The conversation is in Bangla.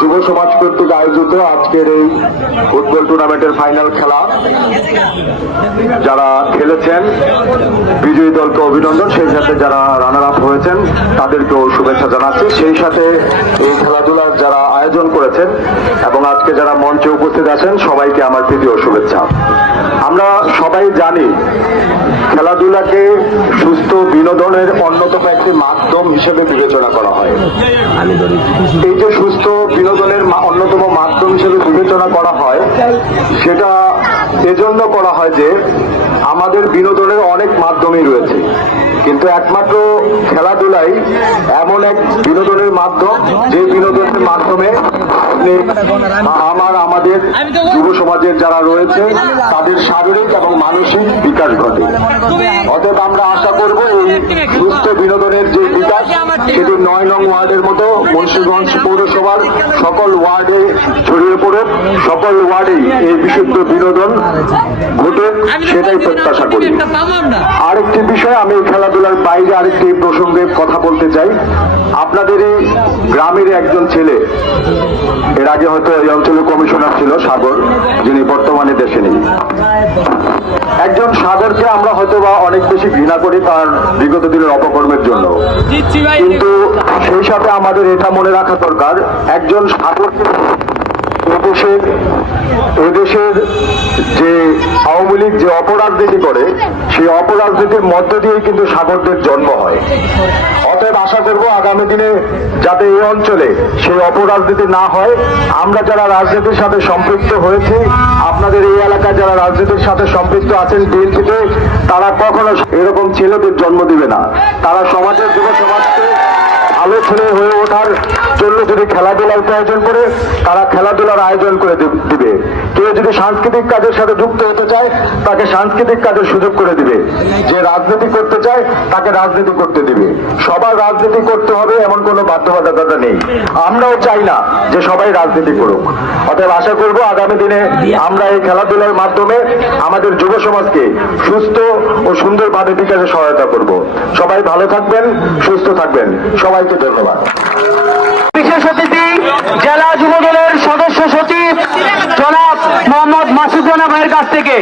যুব সমাজ কর্তৃক আয়োজিত আজকের এই ফুটবল টুর্নামেন্টের ফাইনাল খেলা। যারা খেলেছেন, বিজয়ী দলকে অভিনন্দন, সেই সাথে যারা রানার আপ হয়েছেন, তাদেরকেও শুভেচ্ছা জানাচ্ছি। সেই সাথে এই খেলাধুলার যারা আয়োজন করেছেন এবং আজকে যারা মঞ্চে উপস্থিত আছেন, সবাইকে আমার তৃতীয় শুভেচ্ছা। আমরা সবাই জানি খেলাধুলাকে সুস্থ বিনোদনের অন্যতম একটি মাধ্যম হিসেবে বিবেচনা করা হয়। এই যে সুস্থ বিনোদনের অন্যতম মাধ্যম হিসেবে বিবেচনা করা হয়, সেটা এজন্য করা হয় যে আমাদের বিনোদনের অনেক মাধ্যমই রয়েছে। কিন্তু একমাত্র খেলাধুলাই এমন এক বিনোদনের মাধ্যম, যে বিনোদনের মাধ্যমে আমার, আমাদের যুব সমাজের যারা রয়েছে, তাদের শারীরিক এবং মানসিক বিকাশ ঘটে। অতএব আমরা আশা করব এই সুস্থ বিনোদনের যে বিকাশ সেটি নয় নং ওয়ার্ডের মতো মুন্সিগঞ্জ পৌরসভার সকল ওয়ার্ডে ছড়িয়ে পড়ুক সকল ওয়ার্ডেই এই বিশুদ্ধ বিনোদন ঘটুক সেটাই প্রত্যাশা করি। আরেকটি বিষয় আমি খেলাধুলার বাইরে আরেকটি প্রসঙ্গে কথা বলতে চাই। আপনাদের এই গ্রামের একজন ছেলে এর আগে হয়তো এই অঞ্চলের কমিশনার ছিল সাগর যিনি বর্তমানে দেশে নেই। একজন সাগরকে আমরা হয়তো বা অনেক বেশি ঘৃণা করি তার বিগত দিনের অপকর্মের জন্য। কিন্তু সেই সাথে আমাদের এটা মনে রাখা দরকার, একজন সাগরকে এদেশের এদেশের যে আওয়ামী লীগ যে অপরাজনীতি করে, সেই অপরাজনীতির মধ্য দিয়ে কিন্তু সাগরদের জন্ম হয়। অতএব আশা করব আগামী দিনে যাতে এই অঞ্চলে সেই অপরাজনীতি না হয়, আমরা যারা রাজনীতির সাথে সম্পৃক্ত হয়েছি, আপনাদের এই এলাকায় যারা রাজনীতির সাথে সম্পৃক্ত আছেন বিএনপিতে, তারা কখনো এরকম ছেলেদের জন্ম দিবে না। তারা সমাজের যুব সমাজকে ভালো ছেলে হয়ে ওঠার জন্য যদি খেলাধুলার প্রয়োজন পড়ে তারা খেলাধুলার আয়োজন করে দিবে। কেউ যদি সাংস্কৃতিক কাজের সাথে যুক্ত হতে চায়, তাকে সাংস্কৃতিক কাজের সুযোগ করে দিবে। যে রাজনীতি করতে চায়, তাকে রাজনীতি করতে দিবে। সবার রাজনীতি করতে হবে এমন কোনো বাধ্যবাধকতা নেই। আমরাও চাই না যে সবাই রাজনীতি করুক। অতএব আশা করব আগামী দিনে আমরা এই খেলাধুলার মাধ্যমে আমাদের যুব সমাজকে সুস্থ ও সুন্দরভাবে বিকাশে সহায়তা করব। সবাই ভালো থাকবেন, সুস্থ থাকবেন। সবাইকে ধন্যবাদ। বিশেষ অতিথি, জেলা যুবদলের সদস্য সচিব, জনাব মোহাম্মদ মাসুদ ভাইয়ের কাছ থেকে।